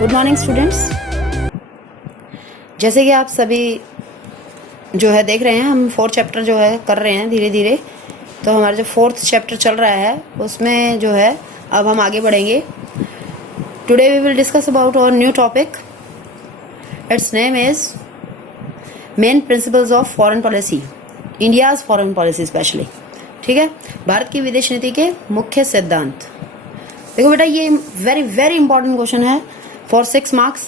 Good morning students. जैसे कि आप सभी जो है देख रहे हैं, हम 4th चैप्टर जो है कर रहे हैं धीरे धीरे। तो हमारा जो 4th चैप्टर चल रहा है उसमें जो है अब हम आगे बढ़ेंगे। Today we will discuss about our new topic. It's name is main principles of foreign policy, India's foreign policy specially. ठीक है, भारत की विदेश नीति के मुख्य सिद्धांत। देखो बेटा, ये वेरी वेरी इंपॉर्टेंट क्वेश्चन है फॉर 6 मार्क्स।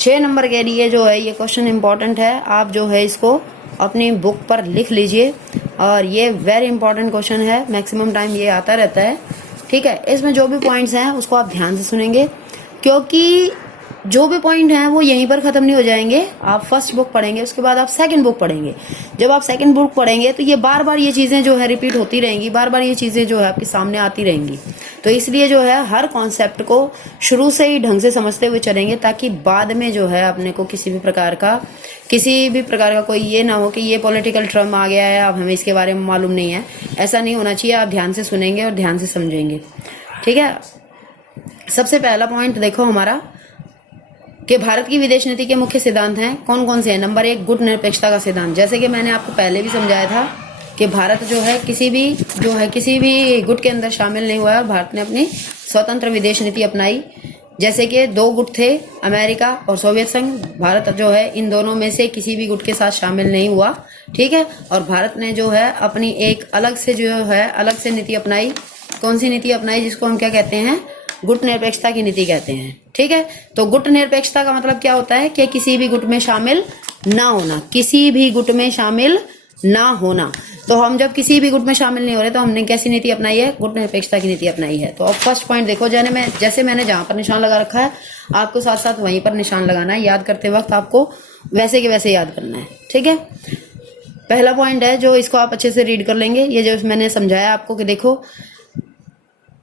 6 नंबर के लिए जो है ये क्वेश्चन इंपॉर्टेंट है। आप जो है इसको अपनी बुक पर लिख लीजिए और ये वेरी इंपॉर्टेंट क्वेश्चन है। मैक्सिमम टाइम ये आता रहता है। ठीक है, इसमें जो भी पॉइंट्स हैं उसको आप ध्यान से सुनेंगे, क्योंकि जो भी पॉइंट हैं वो यहीं पर खत्म नहीं हो जाएंगे। आप फर्स्ट बुक पढ़ेंगे, उसके बाद आप सेकंड बुक पढ़ेंगे। जब आप सेकंड बुक पढ़ेंगे तो ये बार बार ये चीजें जो है रिपीट होती रहेंगी, बार बार ये चीजें जो है आपके सामने आती रहेंगी। तो इसलिए जो है हर कॉन्सेप्ट को शुरू से ही ढंग से समझते हुए चलेंगे, ताकि बाद में जो है अपने को किसी भी प्रकार का कोई ये ना हो कि ये पॉलिटिकल टर्म आ गया है, अब हमें इसके बारे में मालूम नहीं है। ऐसा नहीं होना चाहिए। आप ध्यान से सुनेंगे और ध्यान से समझेंगे। ठीक है, सबसे पहला पॉइंट देखो हमारा कि भारत की विदेश नीति के मुख्य सिद्धांत हैं। कौन कौन से हैं? नंबर 1, गुट निरपेक्षता का सिद्धांत। जैसे कि मैंने आपको पहले भी समझाया था कि भारत जो है किसी भी गुट के अंदर शामिल नहीं हुआ है। भारत ने अपनी स्वतंत्र विदेश नीति अपनाई। जैसे कि 2 गुट थे, अमेरिका और सोवियत संघ। भारत जो है इन दोनों में से किसी भी गुट के साथ शामिल नहीं हुआ। ठीक है, और भारत ने जो है अपनी एक अलग से नीति अपनाई। कौन सी नीति अपनाई? जिसको हम क्या कहते हैं? गुट निरपेक्षता की नीति कहते हैं। ठीक है, तो गुट निरपेक्षता का मतलब क्या होता है कि किसी भी गुट में शामिल ना होना, किसी भी गुट में शामिल ना होना। तो हम जब किसी भी गुट में शामिल नहीं हो रहे तो हमने कैसी नीति अपनाई है? गुट निरपेक्षता की नीति अपनाई है। तो अब फर्स्ट पॉइंट देखो, जैसे मैंने जहां पर निशान लगा रखा है आपको साथ साथ वहीं पर निशान लगाना है। याद करते वक्त आपको वैसे के वैसे याद करना है। ठीक है, पहला पॉइंट है जो इसको आप अच्छे से रीड कर लेंगे। ये जो मैंने समझाया आपको कि देखो,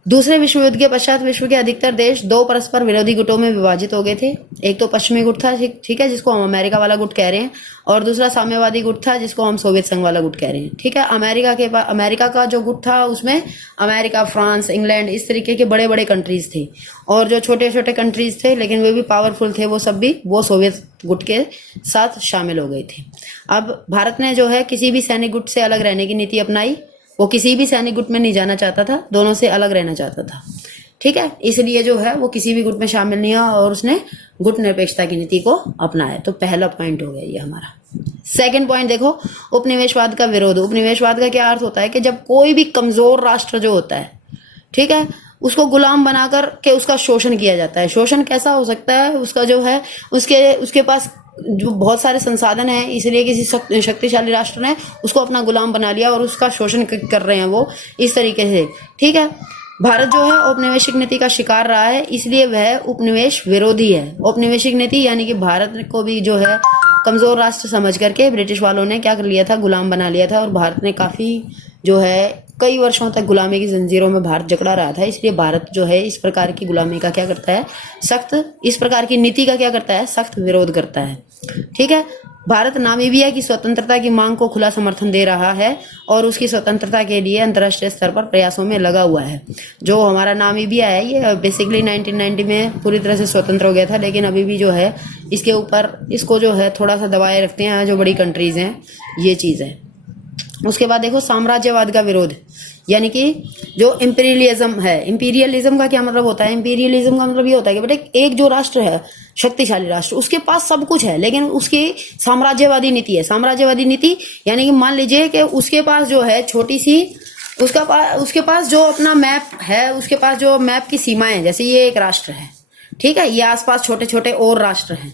दूसरे विश्व युद्ध के पश्चात विश्व के अधिकतर देश 2 परस्पर विरोधी गुटों में विभाजित हो गए थे। एक तो पश्चिमी गुट था, ठीक है, जिसको हम अमेरिका वाला गुट कह रहे हैं, और दूसरा साम्यवादी गुट था जिसको हम सोवियत संघ वाला गुट कह रहे हैं। ठीक है, अमेरिका का जो गुट था उसमें अमेरिका, फ्रांस, इंग्लैंड, इस तरीके के बड़े बड़े कंट्रीज थे, और जो छोटे छोटे कंट्रीज थे लेकिन वे भी पावरफुल थे, वो सब भी वो सोवियत गुट के साथ शामिल हो गए थे। अब भारत ने जो है किसी भी सैनिक गुट से अलग रहने की नीति अपनाई। वो किसी भी सैनिक गुट में नहीं जाना चाहता था, दोनों से अलग रहना चाहता था। ठीक है, इसलिए जो है वो किसी भी गुट में शामिल नहीं हुआ और उसने गुट निरपेक्षता की नीति को अपनाया। तो पहला पॉइंट हो गया ये हमारा। सेकंड पॉइंट देखो, उपनिवेशवाद का विरोध। उपनिवेशवाद का क्या अर्थ होता है कि जब कोई भी कमजोर राष्ट्र जो होता है, ठीक है, उसको गुलाम बनाकर के उसका शोषण किया जाता है। शोषण कैसा हो सकता है? उसका जो है उसके पास जो बहुत सारे संसाधन हैं, इसलिए किसी शक्तिशाली राष्ट्र ने उसको अपना गुलाम बना लिया और उसका शोषण कर रहे हैं वो इस तरीके से। ठीक है, भारत जो है औपनिवेशिक नीति का शिकार रहा है, इसलिए वह उपनिवेश विरोधी है। औपनिवेशिक नीति यानी कि भारत को भी जो है कमजोर राष्ट्र समझ करके ब्रिटिश वालों ने क्या कर लिया था? गुलाम बना लिया था, और भारत ने काफी जो है कई वर्षों तक गुलामी की जंजीरों में भारत जकड़ा रहा था। इसलिए भारत जो है इस प्रकार की गुलामी का क्या करता है? इस प्रकार की नीति का क्या करता है? सख्त विरोध करता है। ठीक है, भारत नामीबिया की स्वतंत्रता की मांग को खुला समर्थन दे रहा है और उसकी स्वतंत्रता के लिए अंतर्राष्ट्रीय स्तर पर प्रयासों में लगा हुआ है। जो हमारा नामीबिया है ये बेसिकली 1990 में पूरी तरह से स्वतंत्र हो गया था, लेकिन अभी भी जो है इसके ऊपर इसको जो है थोड़ा सा दबाए रखते हैं जो बड़ी कंट्रीज हैं, ये चीज है। उसके बाद देखो, साम्राज्यवाद का विरोध, यानी कि जो इंपीरियलिज्म है। इंपीरियलिज्म का क्या मतलब होता है? इंपीरियलिज्म का मतलब ये होता है कि बेटे एक जो राष्ट्र है, शक्तिशाली राष्ट्र, उसके पास सब कुछ है लेकिन उसकी साम्राज्यवादी नीति है। साम्राज्यवादी नीति यानी कि मान लीजिए कि उसके पास जो है छोटी सी उसके पास जो अपना मैप है, उसके पास जो मैप की सीमाएं हैं, जैसे ये एक राष्ट्र है, ठीक है, ये आसपास छोटे छोटे और राष्ट्र हैं,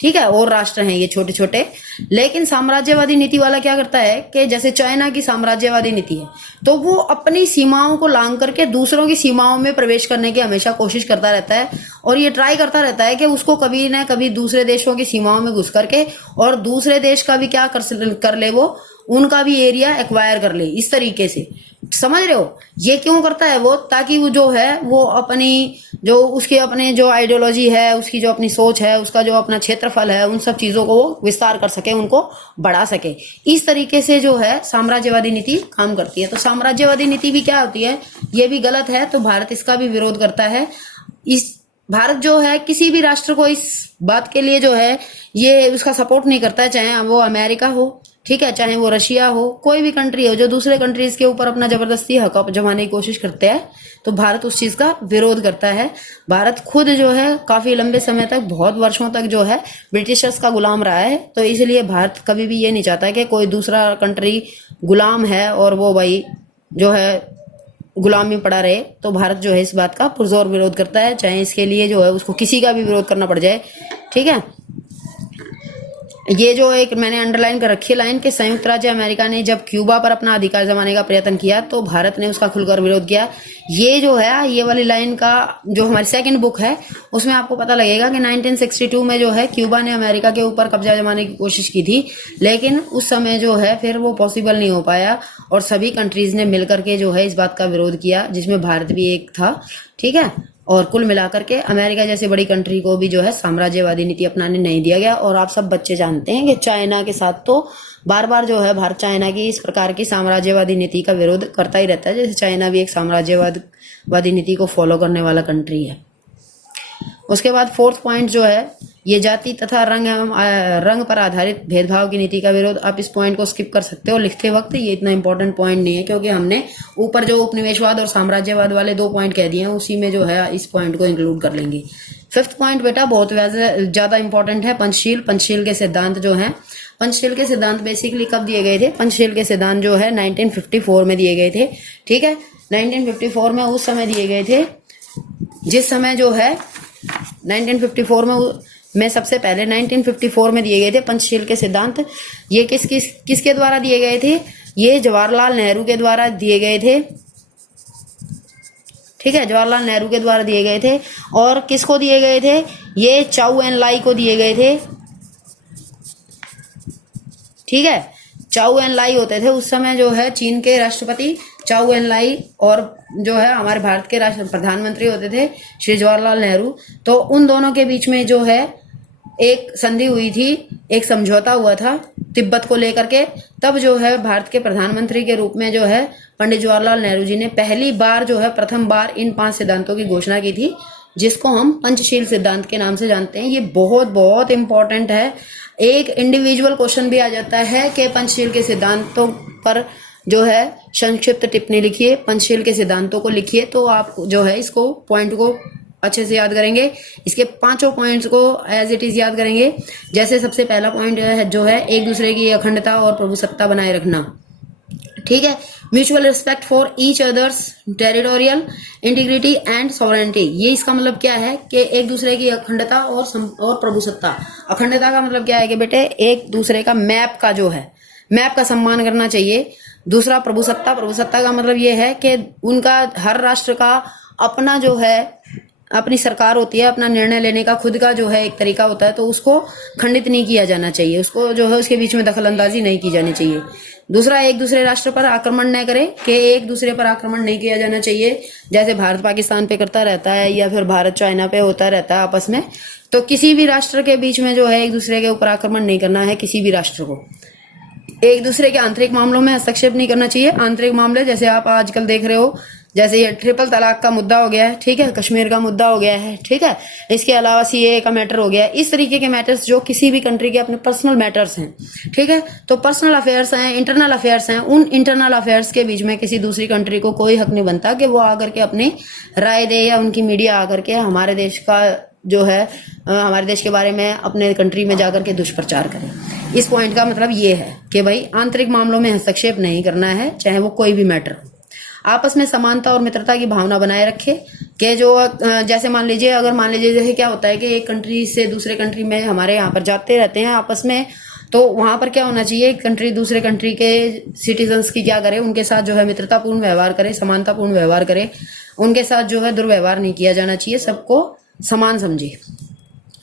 ठीक है, और राष्ट्र हैं ये छोटे छोटे। लेकिन साम्राज्यवादी नीति वाला क्या करता है कि जैसे चाइना की साम्राज्यवादी नीति है, तो वो अपनी सीमाओं को लांघ करके दूसरों की सीमाओं में प्रवेश करने की हमेशा कोशिश करता रहता है, और ये ट्राई करता रहता है कि उसको कभी ना कभी दूसरे देशों की सीमाओं में घुस करके और दूसरे देश का भी क्या कर ले, वो उनका भी एरिया एक्वायर कर ले, इस तरीके से। समझ रहे हो? ये क्यों करता है वो? ताकि वो जो है वो उसके अपने जो आइडियोलॉजी है, उसकी जो अपनी सोच है, उसका जो अपना क्षेत्रफल है, उन सब चीजों को वो विस्तार कर सके, उनको बढ़ा सके। इस तरीके से जो है साम्राज्यवादी नीति काम करती है। तो साम्राज्यवादी नीति भी क्या होती है? ये भी गलत है, तो भारत इसका भी विरोध करता है। भारत जो है किसी भी राष्ट्र को इस बात के लिए जो है ये उसका सपोर्ट नहीं करता है, चाहे वो अमेरिका हो, ठीक है, चाहे वो रशिया हो, कोई भी कंट्री हो जो दूसरे कंट्रीज के ऊपर अपना जबरदस्ती हक जमाने की कोशिश करते हैं, तो भारत उस चीज का विरोध करता है। भारत खुद जो है काफी लंबे समय तक, बहुत वर्षों तक जो है ब्रिटिशर्स का गुलाम रहा है, तो इसलिए भारत कभी भी ये नहीं चाहता कि कोई दूसरा कंट्री गुलाम है और वो भाई जो है गुलाम में पड़ा रहे। तो भारत जो है इस बात का पुरजोर विरोध करता है, चाहे इसके लिए जो है उसको किसी का भी विरोध करना पड़ जाए, ठीक है। ये जो एक मैंने अंडरलाइन कर रखी है लाइन कि संयुक्त राज्य अमेरिका ने जब क्यूबा पर अपना अधिकार जमाने का प्रयत्न किया तो भारत ने उसका खुलकर विरोध किया। ये जो है ये वाली लाइन का जो हमारी सेकंड बुक है उसमें आपको पता लगेगा कि 1962 में जो है क्यूबा ने अमेरिका के ऊपर कब्जा जमाने की कोशिश की थी, लेकिन उस समय जो है फिर वो पॉसिबल नहीं हो पाया और सभी कंट्रीज ने मिलकर के जो है इस बात का विरोध किया, जिसमें भारत भी एक था, ठीक है। और कुल मिलाकर के अमेरिका जैसे बड़ी कंट्री को भी जो है साम्राज्यवादी नीति अपनाने नहीं दिया गया। और आप सब बच्चे जानते हैं कि चाइना के साथ तो बार बार जो है भारत चाइना की इस प्रकार की साम्राज्यवादी नीति का विरोध करता ही रहता है, जैसे चाइना भी एक साम्राज्यवादी नीति को फॉलो करने वाला कंट्री है। उसके बाद फोर्थ पॉइंट जो है ये जाति तथा रंग पर आधारित भेदभाव की नीति का विरोध। आप इस पॉइंट को स्किप कर सकते हो लिखते वक्त, ये इतना इंपॉर्टेंट पॉइंट नहीं है क्योंकि हमने ऊपर जो उपनिवेशवाद और साम्राज्यवाद वाले 2 पॉइंट कह दिए हैं उसी में जो है इस पॉइंट को इंक्लूड कर लेंगे। फिफ्थ पॉइंट बेटा बहुत ज्यादा इंपॉर्टेंट है, पंचशील के सिद्धांत जो है। पंचशील के सिद्धांत बेसिकली कब दिए गए थे? पंचशील के सिद्धांत जो है 1954 में दिए गए थे, ठीक है। 1954 में उस समय दिए गए थे जिस समय जो है 1954 में सबसे पहले 1954 में दिए गए थे पंचशील के सिद्धांत। ये किसके द्वारा दिए गए थे? ये जवाहरलाल नेहरू के द्वारा दिए गए थे, ठीक है, जवाहरलाल नेहरू के द्वारा दिए गए थे। और किसको दिए गए थे? ये चाउ एन लाई को दिए गए थे, ठीक है। चाउ एन लाई होते थे उस समय जो है चीन के राष्ट्रपति चाउ एन लाई, और जो है हमारे भारत के प्रधानमंत्री होते थे श्री जवाहरलाल नेहरू। तो उन दोनों के बीच में जो है एक संधि हुई थी, एक समझौता हुआ था तिब्बत को लेकर के। तब जो है भारत के प्रधानमंत्री के रूप में जो है पंडित जवाहरलाल नेहरू जी ने पहली बार जो है प्रथम बार इन 5 सिद्धांतों की घोषणा की थी, जिसको हम पंचशील सिद्धांत के नाम से जानते हैं। ये बहुत बहुत इंपॉर्टेंट है। एक इंडिविजुअल क्वेश्चन भी आ जाता है कि पंचशील के सिद्धांतों पर जो है संक्षिप्त टिप्पणी लिखिए, पंचशील के सिद्धांतों को लिखिए, तो आप जो है इसको पॉइंट को अच्छे से याद करेंगे। इसके 5 पॉइंट्स को एज इट इज याद करेंगे। जैसे सबसे पहला पॉइंट है जो है एक दूसरे की अखंडता और प्रभुसत्ता बनाए रखना, ठीक है। Mutual respect for each others territorial integrity and sovereignty. ये इसका मतलब क्या है कि एक दूसरे की अखंडता और प्रभुसत्ता। अखंडता का मतलब क्या है कि बेटे एक दूसरे का मैप का जो है मैप का सम्मान करना चाहिए। दूसरा प्रभुसत्ता, प्रभुसत्ता का मतलब ये है कि उनका हर राष्ट्र का अपना जो है अपनी सरकार होती है, अपना निर्णय लेने का खुद का जो है एक तरीका होता है, तो उसको खंडित नहीं किया जाना चाहिए, उसको जो है उसके बीच में दखल अंदाजी नहीं की जानी चाहिए। दूसरा, एक दूसरे राष्ट्र पर आक्रमण न करे, कि एक दूसरे पर आक्रमण नहीं किया जाना चाहिए, जैसे भारत पाकिस्तान पे करता रहता है या फिर भारत चाइना पे होता रहता है आपस में। तो किसी भी राष्ट्र के बीच में जो है एक दूसरे के ऊपर आक्रमण नहीं करना है। किसी भी राष्ट्र को एक दूसरे के आंतरिक मामलों में हस्तक्षेप नहीं करना चाहिए। आंतरिक मामले जैसे आप आजकल देख रहे हो, जैसे ये ट्रिपल तलाक का मुद्दा हो गया है, ठीक है, कश्मीर का मुद्दा हो गया है, ठीक है, इसके अलावा सीएए का मैटर हो गया है। इस तरीके के मैटर्स जो किसी भी कंट्री के अपने पर्सनल मैटर्स हैं, ठीक है, तो पर्सनल अफेयर्स हैं, इंटरनल अफेयर्स हैं। उन इंटरनल अफेयर्स के बीच में किसी दूसरी कंट्री को कोई हक नहीं बनता कि वो आकर के अपनी राय दे या उनकी मीडिया आकर के हमारे देश का जो है हमारे देश के बारे में अपने कंट्री में जाकर के दुष्प्रचार करे। इस पॉइंट का मतलब ये है कि भाई आंतरिक मामलों में हस्तक्षेप नहीं करना है, चाहे वो कोई भी मैटर हो। आपस में समानता और मित्रता की भावना बनाए रखे, कि जो जैसे मान लीजिए जैसे क्या होता है कि एक कंट्री से दूसरे कंट्री में हमारे यहाँ पर जाते रहते हैं आपस में, तो वहां पर क्या होना चाहिए, एक कंट्री दूसरे कंट्री के सिटीजन्स की क्या करे, उनके साथ जो है मित्रतापूर्ण व्यवहार करे, समानतापूर्ण व्यवहार करे, उनके साथ जो है दुर्व्यवहार नहीं किया जाना चाहिए, सबको समान समझे।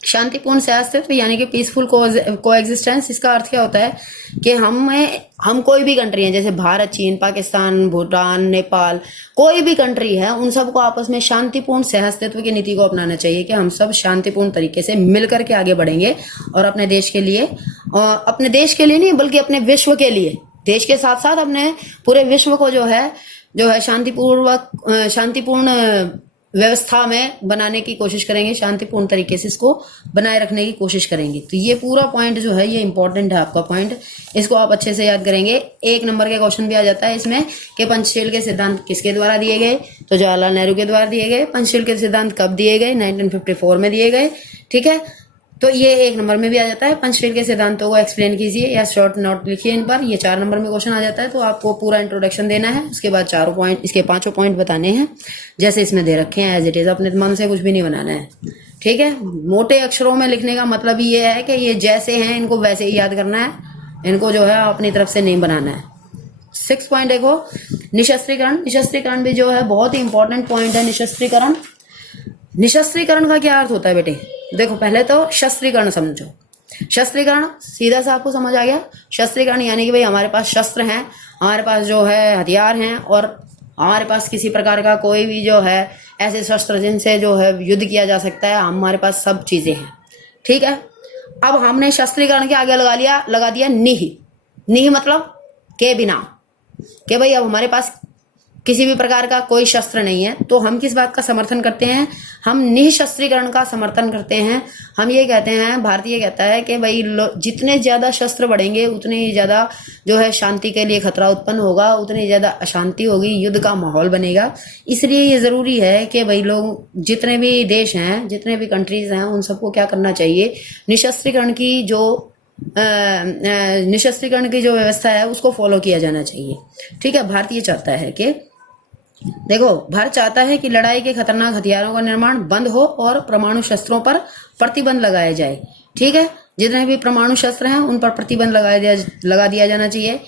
शांतिपूर्ण सहअस्तित्व यानी कि पीसफुल कोएग्जिस्टेंस। इसका अर्थ क्या होता है कि हम कोई भी कंट्री है, जैसे भारत, चीन, पाकिस्तान, भूटान, नेपाल, कोई भी कंट्री है, उन सबको आपस में शांतिपूर्ण सहअस्तित्व की नीति को अपनाना चाहिए कि हम सब शांतिपूर्ण तरीके से मिलकर के आगे बढ़ेंगे और अपने देश के लिए नहीं बल्कि अपने विश्व के लिए, देश के साथ साथ अपने पूरे विश्व को जो है शांतिपूर्ण व्यवस्था में बनाने की कोशिश करेंगे, शांतिपूर्ण तरीके से इसको बनाए रखने की कोशिश करेंगे। तो ये पूरा पॉइंट जो है ये इंपॉर्टेंट है आपका पॉइंट, इसको आप अच्छे से याद करेंगे। 1 नंबर के क्वेश्चन भी आ जाता है इसमें कि पंचशील के सिद्धांत किसके द्वारा दिए गए, तो जवाहरलाल नेहरू के द्वारा दिए गए। पंचशील के सिद्धांत कब दिए गए, 1954 में दिए गए, ठीक है। तो ये 1 नंबर में भी आ जाता है। पंचशील के सिद्धांतों को एक्सप्लेन कीजिए या शॉर्ट नोट लिखिए इन पर, ये 4 नंबर में क्वेश्चन आ जाता है। तो आपको पूरा इंट्रोडक्शन देना है, उसके बाद 4 पॉइंट, इसके 5 पॉइंट बताने हैं जैसे इसमें दे रखे हैं एज इट इज, अपने मन से कुछ भी नहीं बनाना है, ठीक है। मोटे अक्षरों में लिखने का मतलब ये है कि ये जैसे हैं इनको वैसे ही याद करना है, इनको जो है अपनी तरफ से नहीं बनाना है। 6 पॉइंट देखो, निशस्त्रीकरण। निशस्त्रीकरण भी जो है बहुत ही इंपॉर्टेंट पॉइंट है। निशस्त्रीकरण, निशस्त्रीकरण का क्या अर्थ होता है बेटे, देखो पहले तो शस्त्रीकरण समझो। शस्त्रीकरण सीधा सा आपको समझ आ गया। शस्त्रीकरण यानी कि भाई हमारे पास शस्त्र हैं, हमारे पास जो है हथियार हैं, और हमारे पास किसी प्रकार का कोई भी जो है ऐसे शस्त्र जिनसे जो है युद्ध किया जा सकता है, हमारे पास सब चीजें हैं, ठीक है। अब हमने शस्त्रीकरण के आगे लगा दिया निहि। निहि मतलब के बिना, कि भाई अब हमारे पास किसी भी प्रकार का कोई शस्त्र नहीं है, तो हम किस बात का समर्थन करते हैं, हम निशस्त्रीकरण का समर्थन करते हैं। हम ये कहते हैं, भारतीय कहता है कि भाई जितने ज्यादा शस्त्र बढ़ेंगे उतने ही ज्यादा जो है शांति के लिए खतरा उत्पन्न होगा, उतनी ज्यादा अशांति होगी, युद्ध का माहौल बनेगा। इसलिए ये जरूरी है कि भाई लोग, जितने भी देश हैं, जितने भी कंट्रीज हैं, उन सबको क्या करना चाहिए, निशस्त्रीकरण की जो व्यवस्था है उसको फॉलो किया जाना चाहिए, ठीक है। भारतीय चाहता है कि देखो, भारत चाहता है कि लड़ाई के खतरनाक हथियारों का निर्माण बंद हो और परमाणु शस्त्रों पर प्रतिबंध लगाया जाए, ठीक है। जितने भी परमाणु शस्त्र हैं उन पर प्रतिबंध लगा दिया जाना चाहिए।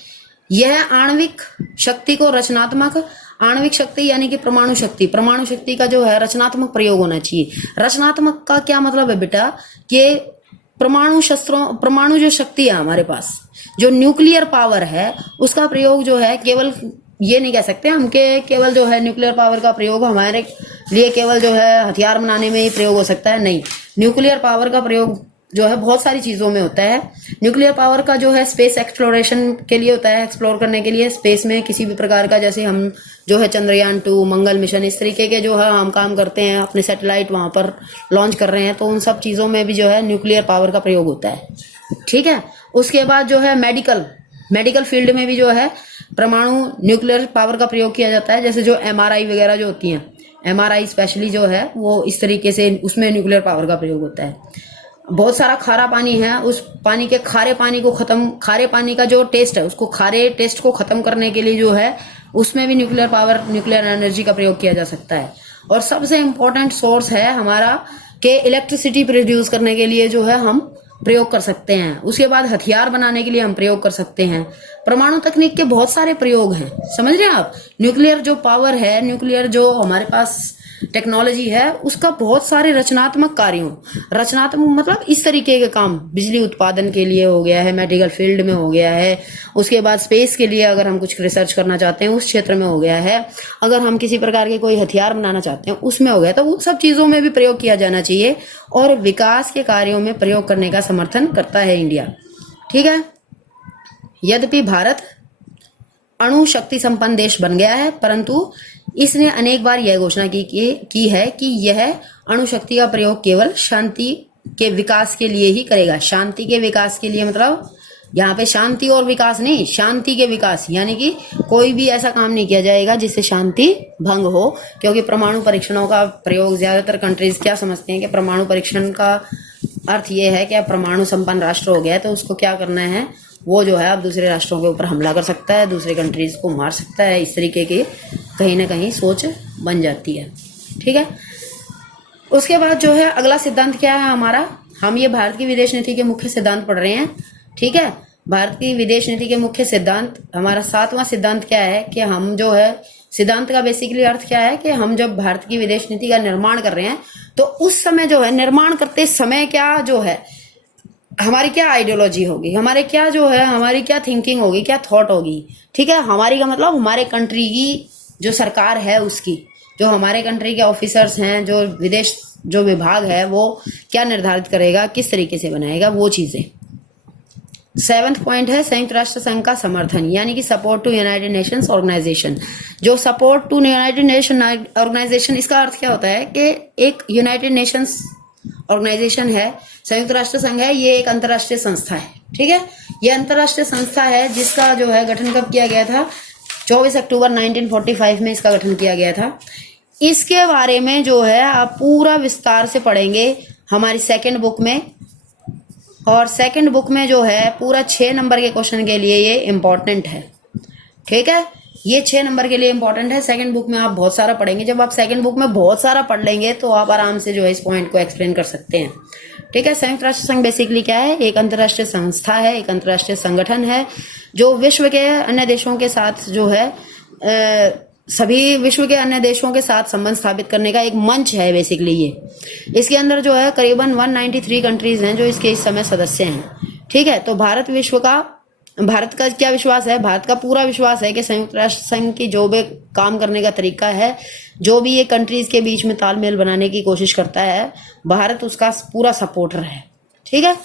यह आणविक शक्ति को रचनात्मक, आणविक शक्ति यानी कि परमाणु शक्ति का जो है रचनात्मक प्रयोग होना चाहिए। रचनात्मक का क्या मतलब है बेटा, कि परमाणु जो शक्ति है हमारे पास, जो न्यूक्लियर पावर है, उसका प्रयोग जो है केवल ये नहीं कह सकते हम के केवल जो है न्यूक्लियर पावर का प्रयोग हमारे लिए केवल जो है हथियार बनाने में ही प्रयोग हो सकता है, नहीं। न्यूक्लियर पावर का प्रयोग जो है बहुत सारी चीजों में होता है। न्यूक्लियर पावर का जो है स्पेस एक्सप्लोरेशन के लिए होता है, एक्सप्लोर करने के लिए स्पेस में किसी भी प्रकार का, जैसे हम जो है चंद्रयान 2, मंगल मिशन, इस तरीके के जो है हम काम करते हैं, अपने सैटेलाइट वहां पर लॉन्च कर रहे हैं, तो उन सब चीजों में भी जो है न्यूक्लियर पावर का प्रयोग होता है, ठीक है। उसके बाद जो है मेडिकल फील्ड में भी जो है परमाणु न्यूक्लियर पावर का प्रयोग किया जाता है। जैसे जो MRI वगैरह जो होती हैं, MRI स्पेशली जो है वो इस तरीके से, उसमें न्यूक्लियर पावर का प्रयोग होता है। बहुत सारा खारा पानी है, उस पानी के खारे पानी का जो टेस्ट है, उसको खारे टेस्ट को खत्म करने के लिए जो है उसमें भी न्यूक्लियर एनर्जी का प्रयोग किया जा सकता है। और सबसे इम्पोर्टेंट सोर्स है हमारा कि इलेक्ट्रिसिटी प्रोड्यूस करने के लिए जो है हम प्रयोग कर सकते हैं। उसके बाद हथियार बनाने के लिए हम प्रयोग कर सकते हैं। परमाणु तकनीक के बहुत सारे प्रयोग हैं, समझ रहे हैं आप। न्यूक्लियर जो पावर है, न्यूक्लियर जो हमारे पास टेक्नोलॉजी है, उसका बहुत सारे रचनात्मक कार्यों, रचनात्मक मतलब इस तरीके के काम, बिजली उत्पादन के लिए हो गया है, मेडिकल फील्ड में हो गया है, उसके बाद स्पेस के लिए अगर हम कुछ रिसर्च करना चाहते हैं उस क्षेत्र में हो गया है, अगर हम किसी प्रकार के कोई हथियार बनाना चाहते हैं उसमें हो गया। तो उन सब चीजों में भी प्रयोग किया जाना चाहिए और विकास के कार्यों में प्रयोग करने का समर्थन करता है इंडिया, ठीक है। यद्यपि भारत अणु शक्ति संपन्न देश बन गया है, परंतु इसने अनेक बार यह घोषणा की है कि यह अणु शक्ति का प्रयोग केवल शांति के विकास के लिए ही करेगा। शांति के विकास के लिए मतलब यहाँ पे शांति और विकास नहीं, शांति के विकास, यानी कि कोई भी ऐसा काम नहीं किया जाएगा जिससे शांति भंग हो। क्योंकि परमाणु परीक्षणों का प्रयोग, ज्यादातर कंट्रीज क्या समझते हैं कि परमाणु परीक्षण का अर्थ ये है कि अब परमाणु संपन्न राष्ट्र हो गया है तो उसको क्या करना है, वो जो है अब दूसरे राष्ट्रों के ऊपर हमला कर सकता है, दूसरे कंट्रीज को मार सकता है, इस तरीके की कहीं ना कहीं सोच बन जाती है, ठीक है। उसके बाद जो है अगला सिद्धांत क्या है हमारा, हम ये भारत की विदेश नीति के मुख्य सिद्धांत पढ़ रहे हैं, ठीक है। भारत की विदेश नीति के मुख्य सिद्धांत, हमारा 7वां सिद्धांत क्या है कि हम जो है, सिद्धांत का बेसिकली अर्थ क्या है कि हम जब भारत की विदेश नीति का निर्माण कर रहे हैं तो उस समय जो है, निर्माण करते समय क्या जो है, हमारी क्या आइडियोलॉजी होगी, हमारे क्या जो है, हमारी क्या थिंकिंग होगी, क्या थॉट होगी, ठीक है। हमारी का मतलब हमारे कंट्री की जो सरकार है उसकी, जो हमारे कंट्री के ऑफिसर्स हैं, जो विदेश जो विभाग है वो क्या निर्धारित करेगा, किस तरीके से बनाएगा, वो चीजें, 7वां पॉइंट है संयुक्त राष्ट्र संघ का समर्थन, यानी कि support to United Nations Organisation. जो support to United Nation Organisation, इसका अर्थ क्या होता है कि एक यूनाइटेड नेशंस ऑर्गेनाइजेशन है, संयुक्त राष्ट्र संघ है, ये एक अंतर्राष्ट्रीय संस्था है। ठीक है, ये अंतर्राष्ट्रीय संस्था है जिसका जो है गठन कब किया गया था? 24 अक्टूबर 1945 में इसका गठन किया गया था। इसके बारे में जो है आप पूरा विस्तार से पढ़ेंगे हमारी सेकंड बुक में, और सेकंड बुक में जो है पूरा 6 नंबर के क्वेश्चन के लिए ये इम्पोर्टेंट है। ठीक है, ये 6 नंबर के लिए इम्पोर्टेंट है। सेकंड बुक में आप बहुत सारा पढ़ेंगे। जब आप सेकंड बुक में बहुत सारा पढ़ लेंगे तो आप आराम से जो है इस पॉइंट को एक्सप्लेन कर सकते हैं। ठीक है, संयुक्त राष्ट्र संघ बेसिकली क्या है? एक अंतर्राष्ट्रीय संस्था है, एक अंतर्राष्ट्रीय संगठन है जो विश्व के अन्य देशों के साथ जो है सभी विश्व के अन्य देशों के साथ संबंध स्थापित करने का एक मंच है बेसिकली ये। इसके अंदर जो है करीबन 193 कंट्रीज हैं जो इसके इस समय सदस्य हैं। ठीक है, तो भारत का क्या विश्वास है? भारत का पूरा विश्वास है कि संयुक्त राष्ट्र संघ की जो भी काम करने का तरीका है, जो भी ये कंट्रीज के बीच में तालमेल बनाने की कोशिश करता है, भारत उसका पूरा सपोर्टर है। ठीक है,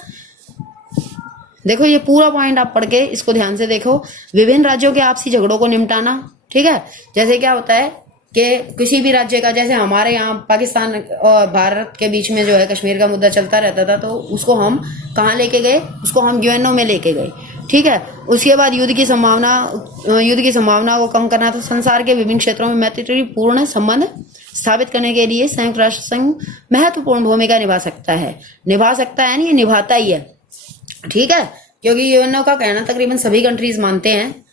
देखो ये पूरा पॉइंट आप पढ़ के इसको ध्यान से देखो। विभिन्न राज्यों के आपसी झगड़ों को निपटाना। ठीक है, जैसे क्या होता है कि किसी भी राज्य का, जैसे हमारे यहाँ पाकिस्तान और भारत के बीच में जो है कश्मीर का मुद्दा चलता रहता था, तो उसको हम कहाँ लेके गए? उसको हम यूएनओ में लेके गए। ठीक है, उसके बाद युद्ध की संभावना को कम करना। तो संसार के विभिन्न क्षेत्रों में मैत्रीपूर्ण संबंध स्थापित करने के लिए संयुक्त राष्ट्र संघ महत्वपूर्ण भूमिका निभा सकता है नहीं, निभाता ही है। ठीक है, क्योंकि यूएनओ का कहना तकरीबन सभी कंट्रीज मानते हैं।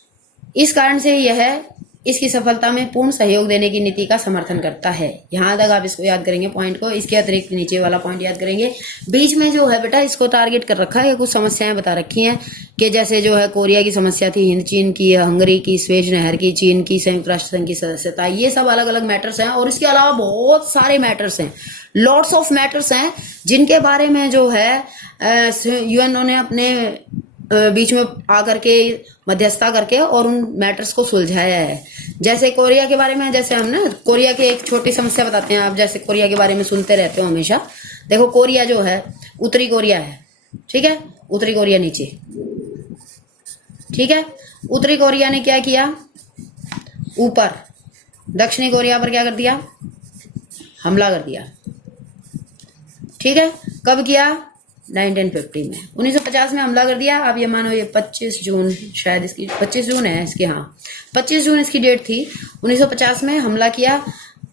इस कारण से यह इसकी सफलता में पूर्ण सहयोग देने की नीति का समर्थन करता है। यहां तक आप इसको याद करेंगे पॉइंट को। इसके अतिरिक्त नीचे वाला पॉइंट याद करेंगे। बीच में जो है बेटा इसको टारगेट कर रखा है, कुछ समस्याएं बता रखी हैं कि जैसे जो है कोरिया की समस्या थी, हिंद चीन की, हंगरी की, स्वेज नहर की, चीन की संयुक्त राष्ट्र संघ की सदस्यता, ये सब अलग अलग मैटर्स हैं। और इसके अलावा बहुत सारे मैटर्स हैं, लॉट्स ऑफ मैटर्स हैं, जिनके बारे में जो है यूएनओ ने अपने बीच में आकर के मध्यस्थता करके और उन मैटर्स को सुलझाया है। जैसे कोरिया के बारे में, जैसे हम ना कोरिया की एक छोटी समस्या बताते हैं। आप जैसे कोरिया के बारे में सुनते रहते हो हमेशा। देखो कोरिया जो है उत्तरी कोरिया है। ठीक है, उत्तरी कोरिया नीचे। ठीक है, उत्तरी कोरिया ने क्या किया? ऊपर दक्षिणी कोरिया पर क्या कर दिया? हमला कर दिया। ठीक है, कब किया? 1950 में, 1950 में हमला कर दिया। अब ये मानो ये 25 जून, शायद इसकी 25 जून है इसकी, हाँ 25 जून इसकी डेट थी। 1950 में हमला किया।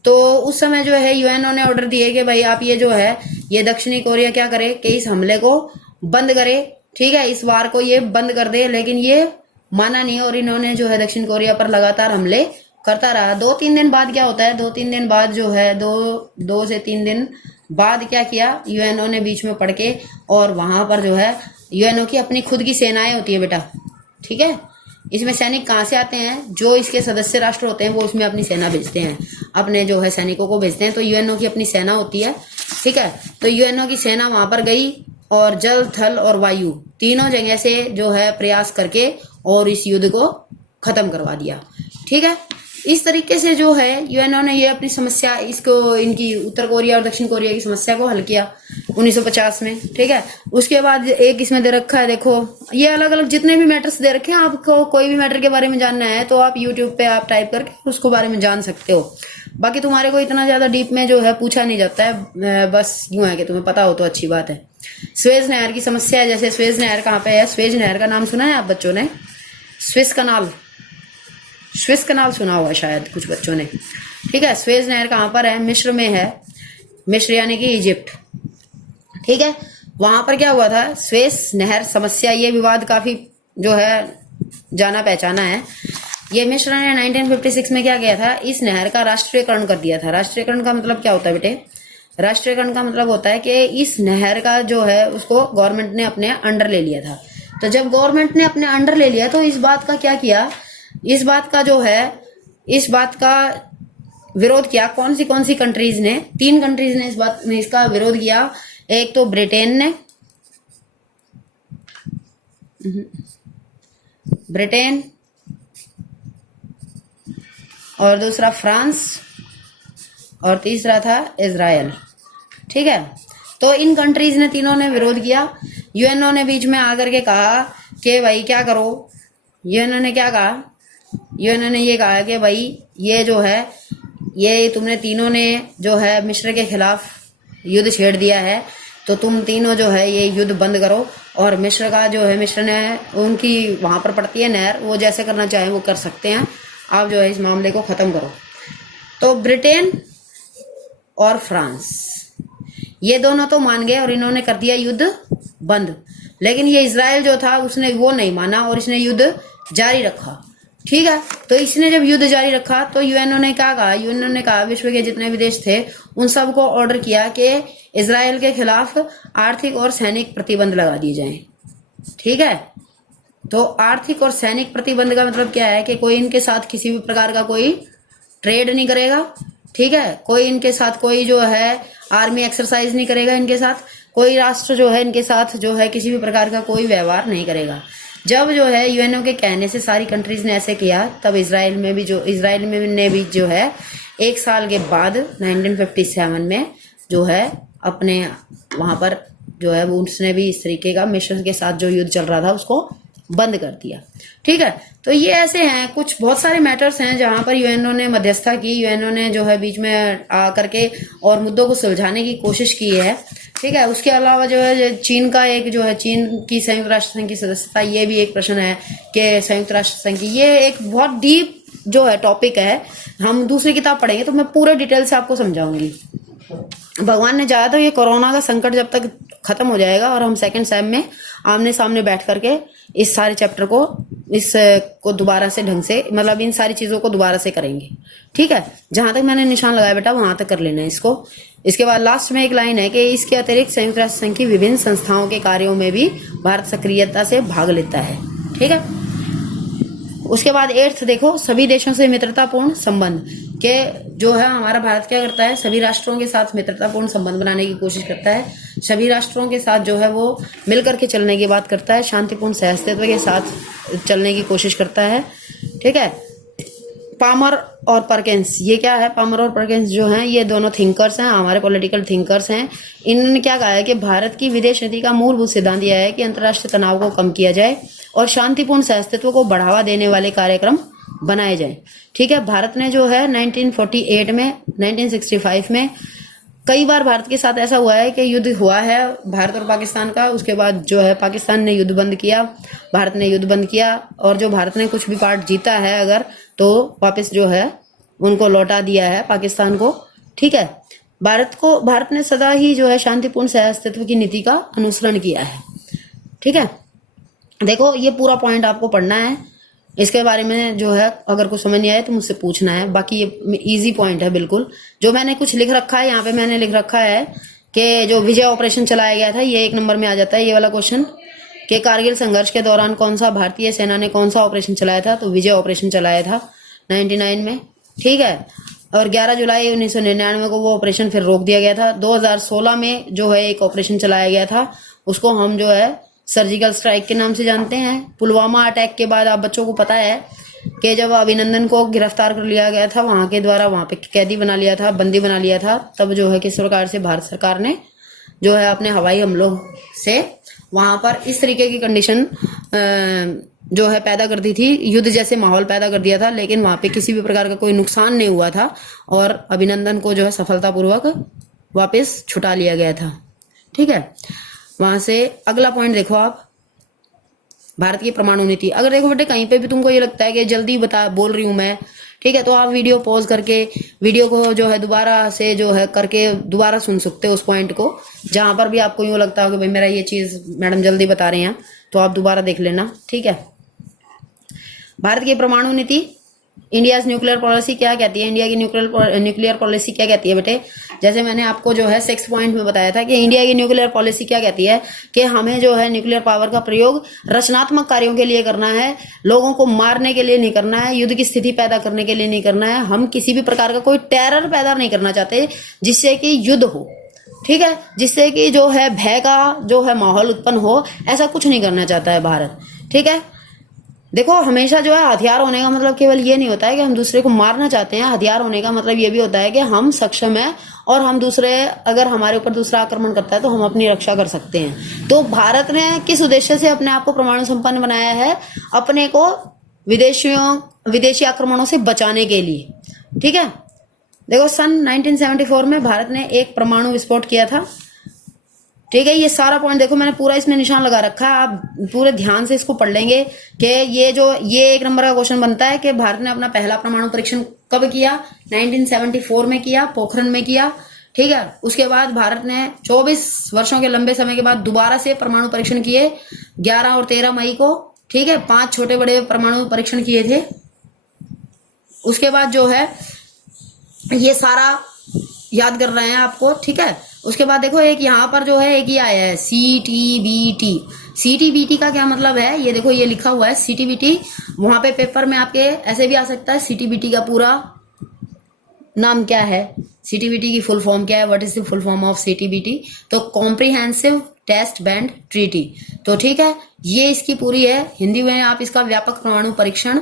तो उस समय जो है यूएनओ ने ऑर्डर दिए कि भाई आप ये जो है ये दक्षिणी कोरिया क्या करे कि इस हमले को बंद करे। ठीक है, इस वार को ये बंद कर दे, लेकिन ये माना नहीं और इन्होंने जो है दक्षिण कोरिया पर लगातार हमले करता रहा। 2-3 दिन बाद क्या होता है? 2-3 दिन बाद जो है 2 से 3 दिन बाद क्या किया? यूएनओ ने बीच में पड़ के, और वहां पर जो है यूएनओ की अपनी खुद की सेनाएं होती है बेटा। ठीक है, इसमें सैनिक कहाँ से आते हैं? जो इसके सदस्य राष्ट्र होते हैं वो इसमें अपनी सेना भेजते हैं, अपने जो है सैनिकों को भेजते हैं। तो यूएनओ की अपनी सेना होती है। ठीक है, तो यूएनओ की सेना वहां पर गई और जल, थल और वायु तीनों जगह से जो है प्रयास करके और इस युद्ध को खत्म करवा दिया। ठीक है, इस तरीके से जो है यूएनओ ने ये अपनी समस्या, इसको इनकी उत्तर कोरिया और दक्षिण कोरिया की समस्या को हल किया 1950 में। ठीक है, उसके बाद एक इसमें दे रखा है, देखो ये अलग अलग जितने भी मैटर्स दे रखे हैं, आपको कोई भी मैटर के बारे में जानना है तो आप यूट्यूब पे आप टाइप करके उसको बारे में जान सकते हो। बाकी तुम्हारे को इतना ज्यादा डीप में जो है पूछा नहीं जाता है, बस यूं है कि तुम्हें पता हो तो अच्छी बात है। स्वेज नहर की समस्या है, जैसे स्वेज नहर कहाँ पे है? स्वेज नहर का नाम सुना है आप बच्चों ने? स्विस कनाल सुना हुआ शायद कुछ बच्चों ने। ठीक है, स्वेज नहर कहाँ पर है? मिस्र में है। मिस्र यानी कि इजिप्ट। ठीक है, वहां पर क्या हुआ था? स्वेज नहर समस्या, ये विवाद काफी जो है जाना पहचाना है। ये मिस्र ने 1956 में क्या किया था? इस नहर का राष्ट्रीयकरण कर दिया था। राष्ट्रीयकरण का मतलब क्या होता है बेटे? राष्ट्रीयकरण का मतलब होता है कि इस नहर का जो है उसको गवर्नमेंट ने अपने अंडर ले लिया था। तो जब गवर्नमेंट ने अपने अंडर ले लिया तो इस बात का क्या किया? इस बात का विरोध किया। कौन सी कंट्रीज ने? 3 कंट्रीज ने इसका विरोध किया। एक तो ब्रिटेन और दूसरा फ्रांस और तीसरा था इजराइल। ठीक है, तो इन कंट्रीज ने तीनों ने विरोध किया। यूएनओ ने बीच में आकर के कहा कि भाई क्या करो, ये इन्होंने क्या कहा, ये इन्होंने ये कहा कि भाई ये जो है, ये तुमने तीनों ने जो है मिस्र के खिलाफ युद्ध छेड़ दिया है, तो तुम तीनों जो है ये युद्ध बंद करो। और मिस्र का जो है, मिस्र ने उनकी वहां पर पड़ती है नहर, वो जैसे करना चाहें वो कर सकते हैं, आप जो है इस मामले को खत्म करो। तो ब्रिटेन और फ्रांस ये दोनों तो मान गए और इन्होंने कर दिया युद्ध बंद, लेकिन ये इजराइल जो था उसने वो नहीं माना और इसने युद्ध जारी रखा। ठीक है, तो इसने जब युद्ध जारी रखा तो यूएनओ ने क्या कहा, यूएनओ ने कहा विश्व के जितने भी देश थे उन सबको ऑर्डर किया कि इजराइल के खिलाफ आर्थिक और सैनिक प्रतिबंध लगा दिए जाएं। ठीक है, तो आर्थिक और सैनिक प्रतिबंध का मतलब क्या है कि कोई इनके साथ किसी भी प्रकार का कोई ट्रेड नहीं करेगा। ठीक है, कोई इनके साथ कोई जो है आर्मी एक्सरसाइज नहीं करेगा, इनके साथ कोई राष्ट्र जो है इनके साथ जो है किसी भी प्रकार का कोई व्यवहार नहीं करेगा। जब जो है यूएनओ के कहने से सारी कंट्रीज ने ऐसे किया, तब इजराइल में ने भी जो है 1 साल के बाद 1957 में जो है अपने वहां पर जो है उसने भी इस तरीके का मिस्र के साथ जो युद्ध चल रहा था उसको बंद कर दिया। ठीक है, तो ये ऐसे हैं कुछ बहुत सारे मैटर्स हैं जहां पर यूएनओ ने मध्यस्थता की, यूएनओ ने जो है बीच में आ करके और मुद्दों को सुलझाने की कोशिश की है। ठीक है, उसके अलावा जो है चीन का एक जो है चीन की संयुक्त राष्ट्र संघ की सदस्यता, ये भी एक प्रश्न है कि संयुक्त राष्ट्र संघ की, ये एक बहुत डीप जो है टॉपिक है, हम दूसरी किताब पढ़ेंगे तो मैं पूरे डिटेल से आपको समझाऊंगी। भगवान ने चाहा तो ये कोरोना का संकट जब तक खत्म हो जाएगा और हम सेकंड सेम में आमने सामने बैठ करके इस सारे चैप्टर को दोबारा से ढंग से, मतलब इन सारी चीजों को दोबारा से करेंगे। ठीक है, जहां तक मैंने निशान लगाया बेटा वहां तक कर लेना है इसको। इसके बाद लास्ट में एक लाइन है कि इसके अतिरिक्त संयुक्त राष्ट्र संघ की विभिन्न संस्थाओं के कार्यों में भी भारत सक्रियता से भाग लेता है। ठीक है, उसके बाद 8th देखो, सभी देशों से मित्रतापूर्ण संबंध के जो है हमारा भारत क्या करता है, सभी राष्ट्रों के साथ मित्रतापूर्ण संबंध बनाने की कोशिश करता है, सभी राष्ट्रों के साथ जो है वो मिलकर के चलने की बात करता है, शांतिपूर्ण सहअस्तित्व के साथ चलने की कोशिश करता है। ठीक है, पामर और परकिंस, ये क्या है, पामर और परकिंस जो हैं ये दोनों थिंकर्स हैं, हमारे पॉलिटिकल थिंकर्स हैं। इन्होंने क्या कहा है कि भारत की विदेश नीति का मूलभूत सिद्धांत यह है कि अंतर्राष्ट्रीय तनाव को कम किया जाए और शांतिपूर्ण सहअस्तित्व को बढ़ावा देने वाले कार्यक्रम बनाए जाएं। ठीक है, भारत ने जो है 1948 में, 1965 में कई बार भारत के साथ ऐसा हुआ है कि युद्ध हुआ है भारत और पाकिस्तान का, उसके बाद जो है पाकिस्तान ने युद्ध बंद किया, भारत ने युद्ध बंद किया, और जो भारत ने कुछ भी पार्ट जीता है अगर तो वापस जो है उनको लौटा दिया है पाकिस्तान को। ठीक है, भारत ने सदा ही जो है शांतिपूर्ण सहअस्तित्व की नीति का अनुसरण किया है। ठीक है, देखो ये पूरा पॉइंट आपको पढ़ना है, इसके बारे में जो है अगर कुछ समझ नहीं आए तो मुझसे पूछना है, बाकी ये इजी पॉइंट है बिल्कुल। जो मैंने कुछ लिख रखा है यहाँ पे, मैंने लिख रखा है कि जो विजय ऑपरेशन चलाया गया था, ये 1 नंबर में आ जाता है ये वाला क्वेश्चन, कि कारगिल संघर्ष के दौरान कौन सा भारतीय सेना ने कौन सा ऑपरेशन चलाया था, तो विजय ऑपरेशन चलाया था 99 में। ठीक है, और 11 जुलाई 1999 को वो ऑपरेशन फिर रोक दिया गया था। 2016 में जो है एक ऑपरेशन चलाया गया था, उसको हम जो है सर्जिकल स्ट्राइक के नाम से जानते हैं। पुलवामा अटैक के बाद आप बच्चों को पता है कि जब अभिनंदन को गिरफ्तार कर लिया गया था वहां के द्वारा, वहां पे कैदी बना लिया था, बंदी बना लिया था, तब जो है किस प्रकार से भारत सरकार ने जो है अपने हवाई हमलों से वहां पर इस तरीके की कंडीशन जो है पैदा कर दी थी, युद्ध जैसे माहौल पैदा कर दिया था, लेकिन वहां पे किसी भी प्रकार का कोई नुकसान नहीं हुआ था और अभिनंदन को जो है सफलतापूर्वक वापस छुटा लिया गया था। ठीक है, वहां से अगला पॉइंट देखो आप, भारत की परमाणु नीति। अगर देखो बेटे कहीं पे भी तुमको ये लगता है कि जल्दी बोल रही हूं मैं, ठीक है, तो आप वीडियो पॉज करके वीडियो को जो है दोबारा से जो है करके दोबारा सुन सकते हो उस पॉइंट को। जहां पर भी आपको यूं लगता हो कि भाई मेरा ये चीज मैडम जल्दी बता रहे हैं, तो आप दोबारा देख लेना। ठीक है, भारत की परमाणु नीति, इंडिया न्यूक्लियर पॉलिसी क्या कहती है, इंडिया की न्यूक्लियर पॉलिसी क्या कहती है बेटे, जैसे मैंने आपको जो है 6 पॉइंट में बताया था कि इंडिया की न्यूक्लियर पॉलिसी क्या कहती है कि हमें जो है न्यूक्लियर पावर का प्रयोग रचनात्मक कार्यों के लिए करना है, लोगों को मारने के लिए नहीं करना है, युद्ध की स्थिति पैदा करने के लिए नहीं करना है। हम किसी भी प्रकार का कोई टेरर पैदा नहीं करना चाहते जिससे कि युद्ध हो। ठीक है, जिससे कि जो है भय का जो है माहौल उत्पन्न हो, ऐसा कुछ नहीं करना चाहता है भारत। ठीक है, देखो हमेशा जो है हथियार होने का मतलब केवल ये नहीं होता है कि हम दूसरे को मारना चाहते हैं। हथियार होने का मतलब ये भी होता है कि हम सक्षम हैं और हम दूसरे, अगर हमारे ऊपर दूसरा आक्रमण करता है तो हम अपनी रक्षा कर सकते हैं। तो भारत ने किस उद्देश्य से अपने आप को परमाणु संपन्न बनाया है? अपने को विदेशी आक्रमणों से बचाने के लिए। ठीक है, देखो सन 1974 में भारत ने एक परमाणु विस्फोट किया था। ठीक है, ये सारा पॉइंट देखो मैंने पूरा इसमें निशान लगा रखा है, आप पूरे ध्यान से इसको पढ़ लेंगे कि ये 1 नंबर का क्वेश्चन बनता है कि भारत ने अपना पहला परमाणु परीक्षण कब किया? 1974 में किया, पोखरण में किया। ठीक है, उसके बाद भारत ने 24 वर्षों के लंबे समय के बाद दोबारा से परमाणु परीक्षण किए 11 और 13 मई को। ठीक है, 5 छोटे बड़े परमाणु परीक्षण किए थे। उसके बाद जो है ये सारा याद कर रहे हैं आपको। ठीक है, उसके बाद देखो एक यहाँ पर जो है एक ये आया है CTBT। CTBT का क्या मतलब है? ये देखो ये लिखा हुआ है CTBT। वहां पे पेपर में आपके ऐसे भी आ सकता है CTBT का पूरा नाम क्या है, CTBT की फुल फॉर्म क्या है, what is the full form of CTBT? तो कॉम्प्रिहेंसिव टेस्ट बैंड ट्रीटी। तो ठीक है, ये इसकी पूरी है। हिंदी में आप इसका व्यापक परमाणु परीक्षण,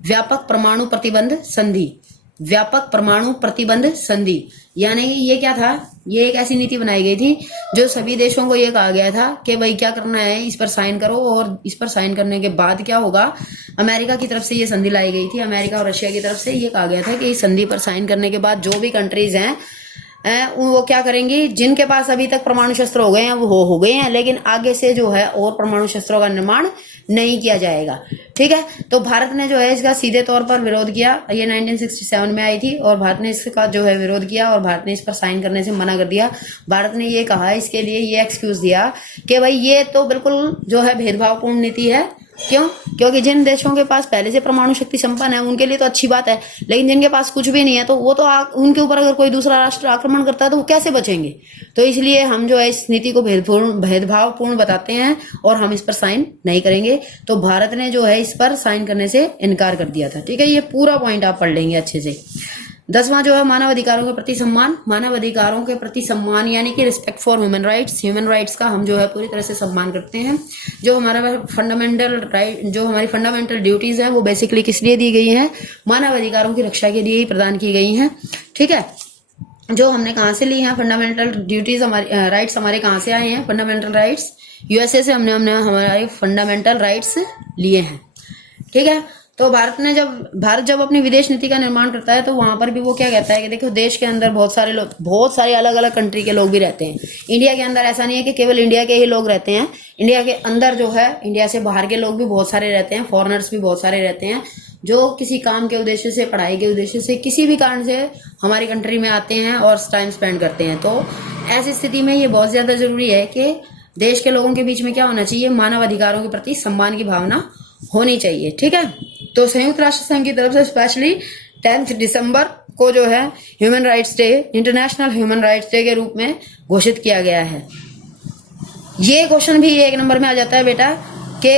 व्यापक परमाणु प्रतिबंध संधि, व्यापक परमाणु प्रतिबंध संधि, यानी ये क्या था? ये एक ऐसी नीति बनाई गई थी जो सभी देशों को ये कहा गया था कि भाई क्या करना है, इस पर साइन करो, और इस पर साइन करने के बाद क्या होगा? अमेरिका की तरफ से ये संधि लाई गई थी। अमेरिका और रशिया की तरफ से ये कहा गया था कि इस संधि पर साइन करने के बाद जो भी कंट्रीज हैं वो क्या करेंगी? जिनके पास अभी तक परमाणु शस्त्र हो गए हैं वो हो गए हैं, लेकिन आगे से जो है और परमाणु शस्त्रों का निर्माण नहीं किया जाएगा। ठीक है, तो भारत ने जो है इसका सीधे तौर पर विरोध किया। ये 1967 में आई थी और भारत ने इसका जो है विरोध किया और भारत ने इस पर साइन करने से मना कर दिया। भारत ने ये कहा, इसके लिए ये एक्सक्यूज दिया कि भाई ये तो बिल्कुल जो है भेदभावपूर्ण नीति है। क्यों? क्योंकि जिन देशों के पास पहले से परमाणु शक्ति संपन्न है उनके लिए तो अच्छी बात है, लेकिन जिनके पास कुछ भी नहीं है तो वो तो उनके ऊपर अगर कोई दूसरा राष्ट्र आक्रमण करता है तो वो कैसे बचेंगे? तो इसलिए हम जो है इस नीति को भेदभावपूर्ण बताते हैं और हम इस पर साइन नहीं करेंगे। तो भारत ने जो है इस पर साइन करने से इनकार कर दिया था। ठीक है, ये पूरा पॉइंट आप पढ़ लेंगे अच्छे से। 10वां जो है मानव अधिकारों के प्रति सम्मान। मानव अधिकारों के प्रति सम्मान यानी कि respect for human rights. Human rights का हम जो है पूरी तरह से सम्मान करते हैं। जो हमारा फंडामेंटल राइट, जो हमारी फंडामेंटल ड्यूटीज है वो बेसिकली किस लिए दी गई हैं? मानव अधिकारों की रक्षा के लिए ही प्रदान की गई हैं। ठीक है, जो हमने कहाँ से ली हैं फंडामेंटल ड्यूटीज, हमारी राइट्स हमारे कहाँ से आए हैं? फंडामेंटल राइट्स USA से हमने हमारे फंडामेंटल राइट्स लिए हैं। ठीक है, तो भारत जब अपनी विदेश नीति का निर्माण करता है तो वहां पर भी वो क्या कहता है कि देखो देश के अंदर बहुत सारे अलग अलग कंट्री के लोग भी रहते हैं। इंडिया के अंदर ऐसा नहीं है कि केवल इंडिया के ही लोग रहते हैं। इंडिया के अंदर जो है इंडिया से बाहर के लोग भी बहुत सारे रहते हैं, फॉरेनर्स भी बहुत सारे रहते हैं जो किसी काम के उद्देश्य से, पढ़ाई के उद्देश्य से, किसी भी कारण से हमारी कंट्री में आते हैं और टाइम स्पेंड करते हैं। तो ऐसी स्थिति में ये बहुत ज्यादा जरूरी है कि देश के लोगों के बीच में क्या होना चाहिए? मानव अधिकारों के प्रति सम्मान की भावना होनी चाहिए। ठीक है, तो संयुक्त राष्ट्र संघ की तरफ से स्पेशली 10 दिसंबर को जो है human rights day, international human rights day के रूप में घोषित किया गया है। ये क्वेश्चन भी 1 नंबर में आ जाता है बेटा कि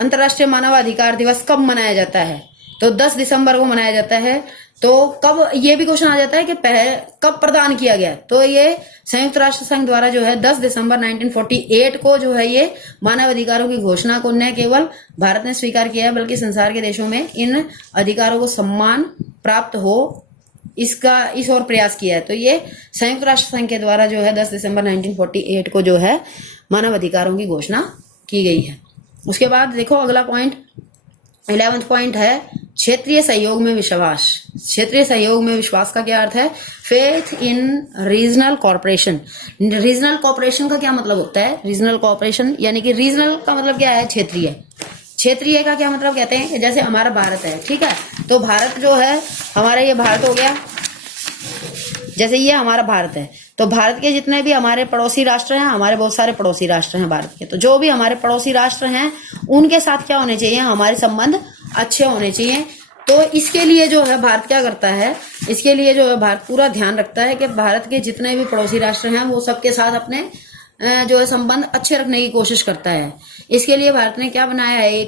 अंतर्राष्ट्रीय मानवाधिकार दिवस कब मनाया जाता है? तो 10 दिसंबर को मनाया जाता है। तो कब, ये भी क्वेश्चन आ जाता है कि कब प्रदान किया गया? तो ये संयुक्त राष्ट्र संघ द्वारा जो है 10 दिसंबर 1948 को जो है ये मानव अधिकारों की घोषणा को न केवल भारत ने स्वीकार किया है बल्कि संसार के देशों में इन अधिकारों को सम्मान प्राप्त हो इस और प्रयास किया है। तो ये संयुक्त राष्ट्र संघ के द्वारा जो है 10 दिसंबर 1948 को जो है मानव अधिकारों की घोषणा की गई है। उसके बाद देखो अगला पॉइंट 11वां पॉइंट है क्षेत्रीय सहयोग में विश्वास। क्षेत्रीय सहयोग में विश्वास का क्या अर्थ है? Faith in regional corporation. Regional corporation का क्या मतलब होता है? रीजनल कॉर्पोरेशन यानी कि रीजनल का मतलब क्या है? क्षेत्रीय। क्षेत्रीय का क्या मतलब कहते हैं? जैसे हमारा भारत है, ठीक है, तो भारत जो है हमारा, ये भारत हो गया, जैसे ये हमारा भारत है, तो भारत के जितने भी हमारे पड़ोसी राष्ट्र हैं, हमारे बहुत सारे पड़ोसी राष्ट्र हैं भारत के, तो जो भी हमारे पड़ोसी राष्ट्र हैं उनके साथ क्या होने चाहिए? हमारे संबंध अच्छे होने चाहिए। तो इसके लिए जो है भारत क्या करता है? इसके लिए जो है भारत पूरा ध्यान रखता है कि भारत के जितने भी पड़ोसी राष्ट्र हैं वो सबके साथ अपने जो है संबंध अच्छे रखने की कोशिश करता है। इसके लिए भारत ने क्या बनाया है?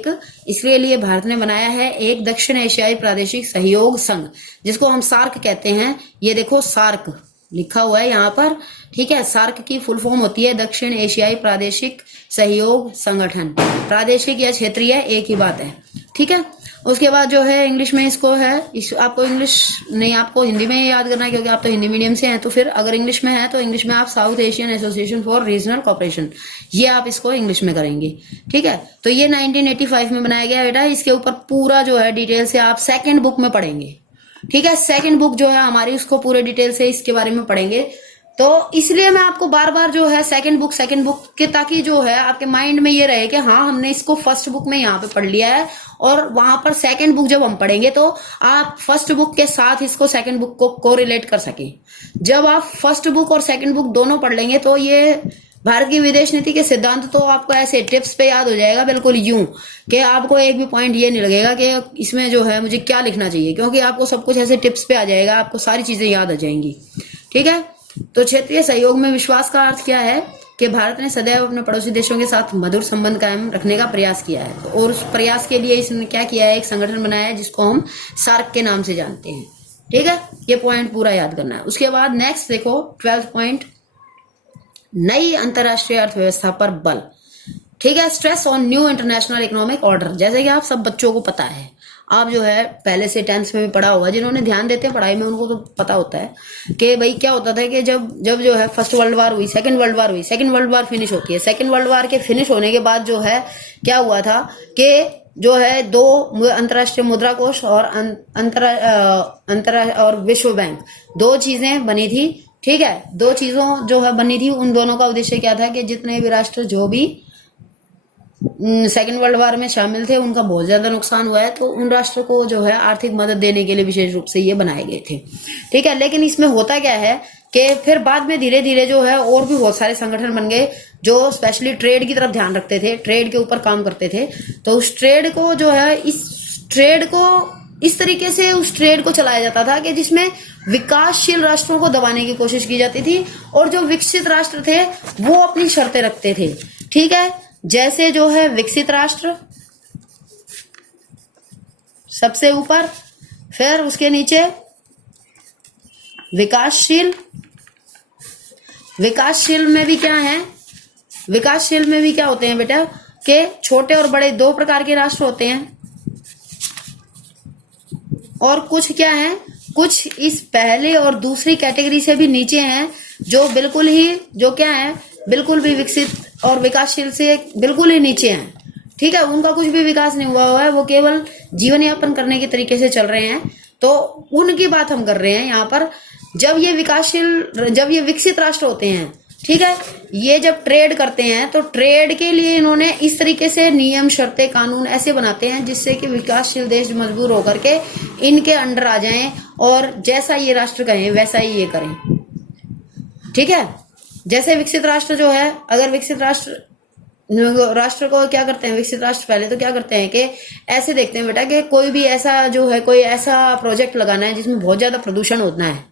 इसके लिए भारत ने बनाया है एक दक्षिण एशियाई प्रादेशिक सहयोग संघ, जिसको हम सार्क कहते हैं। ये देखो सार्क, लिखा हुआ है यहाँ पर, ठीक है। सार्क की फुल फॉर्म होती है दक्षिण एशियाई प्रादेशिक सहयोग संगठन। प्रादेशिक या क्षेत्रीय एक ही बात है, ठीक है। उसके बाद जो है इंग्लिश में इसको है, आपको इंग्लिश नहीं, आपको हिंदी में याद करना है क्योंकि आप तो हिंदी मीडियम से हैं। तो फिर अगर इंग्लिश में है तो इंग्लिश में आप South Asian association for regional cooperation, ये आप इसको इंग्लिश में करेंगे, ठीक है। तो ये 1985 में बनाया गया बेटा। इसके ऊपर पूरा जो है डिटेल से आप सेकेंड बुक में पढ़ेंगे, ठीक है। सेकंड बुक जो है हमारी, उसको पूरे डिटेल से इसके बारे में पढ़ेंगे। तो इसलिए मैं आपको बार बार जो है सेकंड बुक के, ताकि जो है आपके माइंड में ये रहे कि हाँ हमने इसको फर्स्ट बुक में यहाँ पे पढ़ लिया है, और वहां पर सेकंड बुक जब हम पढ़ेंगे तो आप फर्स्ट बुक के साथ इसको सेकंड बुक को रिलेट कर सके। जब आप फर्स्ट बुक और सेकंड बुक दोनों पढ़ लेंगे तो ये भारत की विदेश नीति के सिद्धांत तो आपको ऐसे टिप्स पे याद हो जाएगा, बिल्कुल यूं कि आपको एक भी पॉइंट ये नहीं लगेगा कि इसमें जो है मुझे क्या लिखना चाहिए, क्योंकि आपको सब कुछ ऐसे टिप्स पे आ जाएगा, आपको सारी चीजें याद आ जाएंगी, ठीक है। तो क्षेत्रीय सहयोग में विश्वास का अर्थ क्या है कि भारत ने सदैव अपने पड़ोसी देशों के साथ मधुर संबंध कायम रखने का प्रयास किया है। और उस प्रयास के लिए इसने क्या किया है, एक संगठन बनाया है जिसको हम सार्क के नाम से जानते हैं, ठीक है। ये पॉइंट पूरा याद करना है। उसके बाद नेक्स्ट देखो 12th पॉइंट, नई अंतरराष्ट्रीय अर्थव्यवस्था पर बल, ठीक है। Stress on new international economic order. जैसे कि आप सब बच्चों को पता है, आप जो है पहले से 10th में भी पढ़ा होगा, जिन्होंने ध्यान देते हैं पढ़ाई में उनको तो पता होता है कि भाई क्या होता था कि जब जो है फर्स्ट वर्ल्ड वार हुई, सेकंड वर्ल्ड वार हुई, सेकंड वर्ल्ड वार फिनिश होती है। सेकंड वर्ल्ड वार के फिनिश होने के बाद जो है क्या हुआ था कि जो है दो अंतर्राष्ट्रीय मुद्रा कोष और और विश्व बैंक, दो चीजें बनी थी, ठीक है। दो चीजों जो है बनी थी, उन दोनों का उद्देश्य क्या था कि जितने भी राष्ट्र जो भी सेकेंड वर्ल्ड वार में शामिल थे उनका बहुत ज्यादा नुकसान हुआ है, तो उन राष्ट्रों को जो है आर्थिक मदद देने के लिए विशेष रूप से ये बनाए गए थे, ठीक है। लेकिन इसमें होता क्या है कि फिर बाद में धीरे धीरे जो है और भी बहुत सारे संगठन बन गए जो स्पेशली ट्रेड की तरफ ध्यान रखते थे, ट्रेड के ऊपर काम करते थे। तो उस ट्रेड को जो है इस तरीके से उस ट्रेड को चलाया जाता था कि जिसमें विकासशील राष्ट्रों को दबाने की कोशिश की जाती थी, और जो विकसित राष्ट्र थे वो अपनी शर्तें रखते थे, ठीक है। जैसे जो है विकसित राष्ट्र सबसे ऊपर, फिर उसके नीचे विकासशील में भी क्या है, विकासशील में भी क्या होते हैं बेटा कि छोटे और बड़े दो प्रकार के राष्ट्र होते हैं, और कुछ क्या है, कुछ इस पहले और दूसरी कैटेगरी से भी नीचे हैं, जो बिल्कुल ही जो क्या है, बिल्कुल भी विकसित और विकासशील से बिल्कुल ही नीचे हैं, ठीक है। उनका कुछ भी विकास नहीं हुआ है, वो केवल जीवन यापन करने के तरीके से चल रहे हैं। तो उनकी बात हम कर रहे हैं यहाँ पर। जब ये विकसित राष्ट्र होते हैं, ठीक है, ये जब ट्रेड करते हैं तो ट्रेड के लिए इन्होंने इस तरीके से नियम, शर्तें, कानून ऐसे बनाते हैं जिससे कि विकासशील देश मजबूर होकर के इनके अंडर आ जाएं और जैसा ये राष्ट्र कहें वैसा ही ये करें, ठीक है। जैसे विकसित राष्ट्र जो है, अगर विकसित राष्ट्र को क्या करते हैं, विकसित राष्ट्र पहले तो क्या करते हैं कि ऐसे देखते हैं बेटा कि कोई भी ऐसा जो है, कोई ऐसा प्रोजेक्ट लगाना है जिसमें बहुत ज्यादा प्रदूषण होना है,